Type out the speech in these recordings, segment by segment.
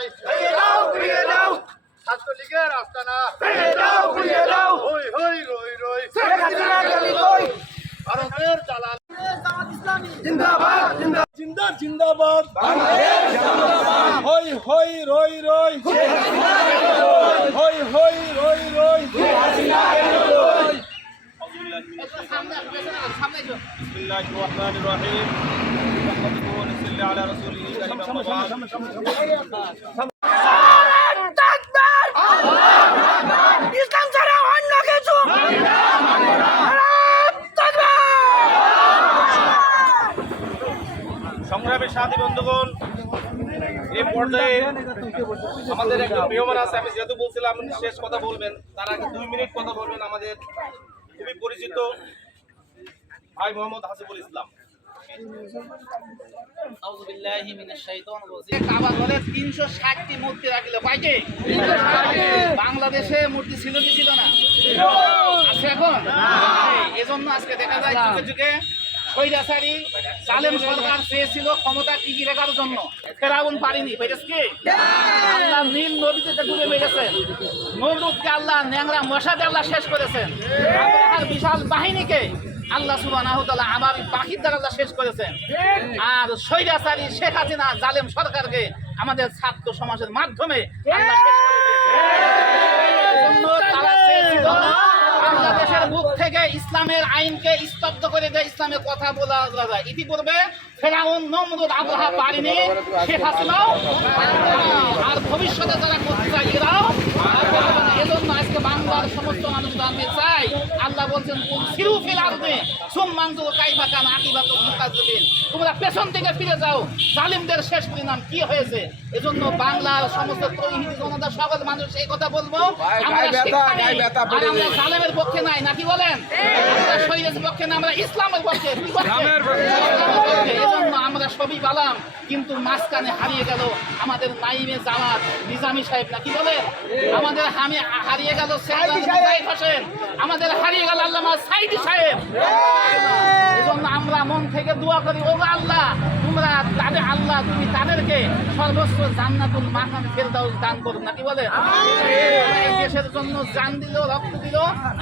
নাই ছাত্রলীগের আস্তানা হই হই রই রই ভারতের জালাল জিন্দাবাদ জিন্দাবাদ হই হই রই রই হই হই রই রই বিসমিল্লাহির রহমানির রহিম সাল্লাল্লাহু আলা রাসূলিহি ইসলাম ছাড়া অন্য কিছু সংগ্রামী সাথী বন্ধুগণ, এই পর্যায়ে আমাদের একজন মেহমান আছে। আমি যেহেতু বলছিলাম শেষ কথা বলবেন, তার আগে 2 মিনিট কথা বলবেন আমাদের খুবই পরিচিত ভাই মোহাম্মদ হাসিবুল ইসলাম। বাংলাদেশে মূর্তি ছিল কি ছিল না? আছে এখন। এজন্য আজকে দেখা যায় যুগে যুগে স্বৈরাচারী জালেম সরকার চেয়েছিল ক্ষমতা টিকিয়ে রাখার জন্য, ফেরাউন পারেনি। পেরেছে আল্লাহ নীল নদীতে ডুবে মেরেছেন, নমরুদকে আল্লাহ ন্যাংরা মশাতে আল্লাহ শেষ করেছেন, আর বিশাল বাহিনীকে আল্লাহ সুবহানাহু ওয়া তাআলা আমার পাখির দ্বারা আল্লাহ শেষ করেছেন। আর স্বৈরাচারী শেখ হাসিনা জালেম সরকারকে আমাদের ছাত্র সমাজের মাধ্যমে আল্লাহ শেষ করে দিয়েছেন। বাংলাদেশের বুক থেকে ইসলামের আইনকে স্তব্ধ করে দেয়, ইসলামের কথা বলা যায়। ইতিপূর্বে ফেরাউন নমরুদ আবরাহা পারেনি, শেখ হাসিনাও আর ভবিষ্যতে যারা করতে চায় এরাও। এজন্য আজকে বাংলার সমস্ত মানুষ জানতে চাই, আল্লাহ বলছেন সিরু ফিল আরদি সুম্মা আনজুরু কাইফা কানা আকিবাতুল মুকাজ্জিবিন, তোমরা পেছন থেকে ফিরে যাও, জালিমদের শেষ পরিণাম কি হয়েছে। এজন্য বাংলার সমস্ত তৌহিদি জনতা সকল মানুষ এই কথা বলবো, আমরা জালেমের পক্ষে নাই, নাকি বলেন? আমরা শরীয়তের পক্ষে না, আমরা ইসলামের পক্ষে। এজন্য আমরা সবই পালাম, কিন্তু মাঝখানে হারিয়ে গেল আমাদের নাইমে জামাত নিজামী সাহেব, নাকি বলে? আমাদের হারিয়ে গেল হোসেন, আমাদের হারিয়ে গেল আল্লামা সাইদি সাহেব। এজন্য আমরা মন থেকে দোয়া করি, ও আল্লাহ তোমরা তাদের আল্লাহ তুমি তাদেরকে সর্বোচ্চ জান্নাতুল মাকাম ফেরদাউস দান করুন, নাকি বলে? এই দেশের জন্য জান দিল, রক্ত দিল,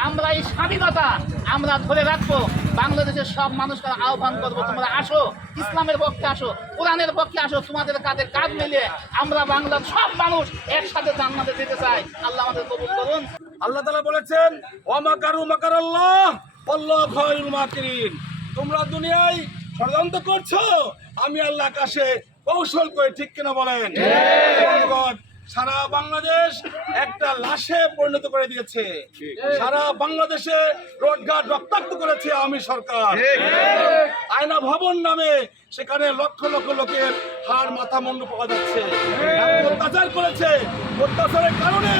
আমরা এই স্বাধীনতা আমরা ধরে রাখবো। বাংলাদেশের সব মানুষকে আহ্বান করবো, তোমরা আসো, ইসলামের পক্ষে আসো, কোরআনের পক্ষে আসো, তোমাদের কাঁধে কাঁধ মিলিয়ে আমরা বাংলার সব মানুষ একসাথে জান্নাতে যেতে চাই। আল্লাহ আমাদের কবুল করুন। আল্লাহ তাআলা বলেছেন ওয়া মাকারু মাকারাল্লাহ আল্লাহু খায়রুল মাকিরিন, তোমরা দুনিয়ায় ষড়যন্ত্র করছো, আমি আল্লাহ আকাশে কৌশল করে, ঠিক কিনা বলেন? সারা বাংলাদেশ একটা লাশে পরিণত করে দিয়েছে, সারা বাংলাদেশে রোডঘাট রক্তাক্ত করেছে আওয়ামী সরকার। আয়না ভবন নামে সেখানে লক্ষ লক্ষ লোকের হাড় মাথা মুন্ডু পাওয়া যাচ্ছে। অত্যাচার করেছে, অত্যাচারের কারণে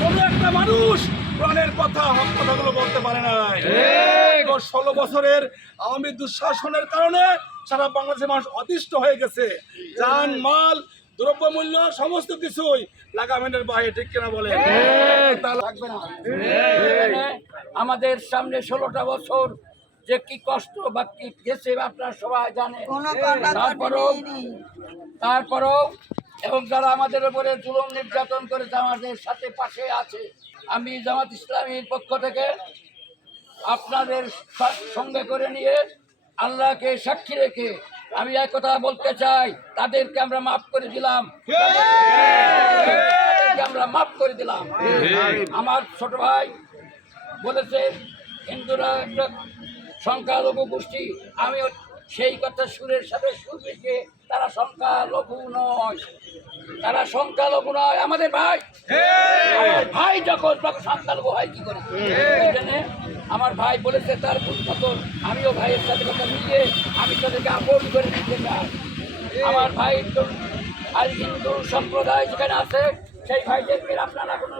কোনো একটা মানুষ প্রাণের কথা হক কথাগুলো বলতে পারে নাই। 16 বছরের আওয়ামী দুঃশাসনের কারণে সারা বাংলাদেশের মানুষ অতিষ্ঠ হয়ে গেছে, জান মাল দ্রব্যমূল্য সমস্ত কিছুই লাগামের বাইরে, ঠিক কিনা বলে? আমাদের সামনে 16টা বছর যে কি কষ্ট বা কি গেছে আপনারা সবাই জানেন। তারপরও এবং যারা আমাদের উপরে জুলুম নির্যাতন করেছে আমাদের সাথে পাশে আছে। আমি জামাত ইসলামীর পক্ষ থেকে আপনাদের সঙ্গে করে নিয়ে আল্লাহকে সাক্ষী রেখে আমি এক কথা বলতে চাই, তাদেরকে আমরা মাফ করে দিলাম, আমরা মাফ করে দিলাম। আমার ছোট ভাই বলেছে হিন্দুরা একটা সংখ্যালঘু গোষ্ঠী, আমি সেই কথা সুরের সাথে সুর রেখে তারা সংখ্যালঘু নয়, তারা সংখ্যালঘু নয়, আমাদের ভাই। ভাই যখন সংখ্যালঘু হয় কি করে? আমার ভাই বলেছে তার মতন আমিও ভাইয়ের সাথে কথা মিলিয়ে আমি তাদেরকে আপন করে দিতে চাই। আমার ভাই আর হিন্দু সম্প্রদায় যেখানে আছে সেই ভাইদেরকে আপনারা কোনো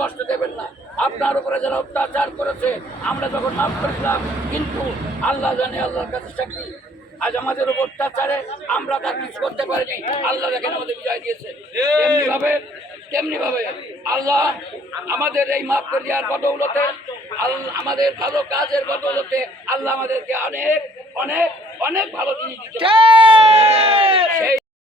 কষ্ট দেবেন না। আপনার উপরে যারা অত্যাচার করেছে আমরা যখন মাফ করেছিলাম, কিন্তু আল্লাহ জানে, আল্লাহর কাছে সাক্ষী, আজ আমাদের উপর অত্যাচারে আমরা তার কিছু করতে পারিনি। আল্লাহ দেখেন আমাদের বিজয় দিয়েছে। তেমনি ভাবে আল্লাহ আমাদের এই মাফ করে দেওয়ার বদৌলতে, আমাদের ভালো কাজের বদৌলতে আল্লাহ আমাদেরকে অনেক অনেক অনেক ভালো জিনিস দিতে